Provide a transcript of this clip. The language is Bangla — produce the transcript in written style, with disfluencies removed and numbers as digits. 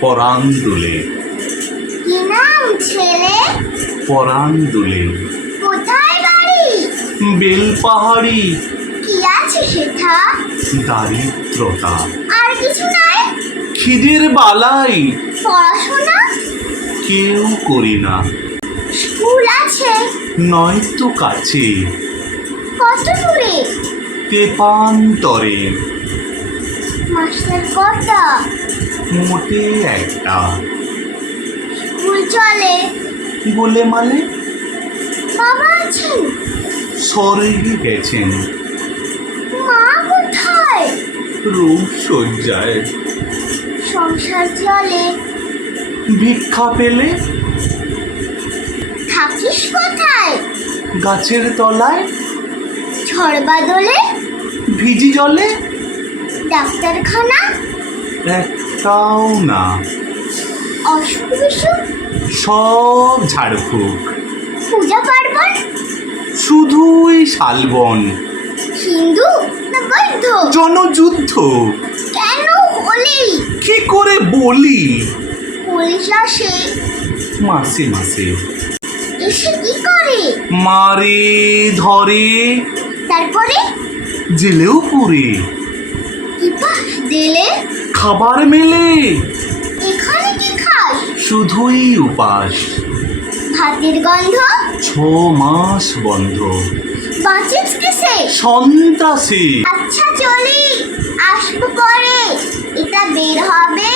পরাণ দুলে। কি নাম ছেলে? পরাণ দুলে। কোথায় বাড়ি? বেলপাহাড়ি। কি আছে সেথা? দারিদ্রতা। আর কিছু নাই? খিদের বালাই। পড়াশোনা? কেউ করি না। স্কুল আছে? নয়তো কাছে। কত দূরে? তেপান্তরে। মাস্টার কটা? মোটে একটা। স্কুল চলে? বলে মালে। বাবা আছেন? স্বর্গে গেছেন। মা কোথায়? রূপ সজ্জায়। সংসার চলে? ভিক্ষা পেলে। থাকিস কোথায়? গাছের তলায়। ঝড় বাদলে? ভিজি জলে। ডাক্তারখানা? একটাও না। অসুখ বিসুখ? সব ঝাড়ফুঁক। পূজা পার্বণ? শুধুই শালবন। হিন্দু না বৌদ্ধ? জনযুদ্ধ। কেন হলি? কি করে বলি? পুলিশ আসে? মাসে মাসে। এসে কি করে? মারে ধরে। তারপরে? জেলেও পুরে। কি পাস দিলে? খাবার মেলে। এখানে কি খাস? শুধুই উপাস। ভাতের গন্ধ? 6 মাস বন্ধ। বাঁচিস কিসে? সন্ত্রাসী। আচ্ছা চলি, আসবো পরে। এটা বের হবে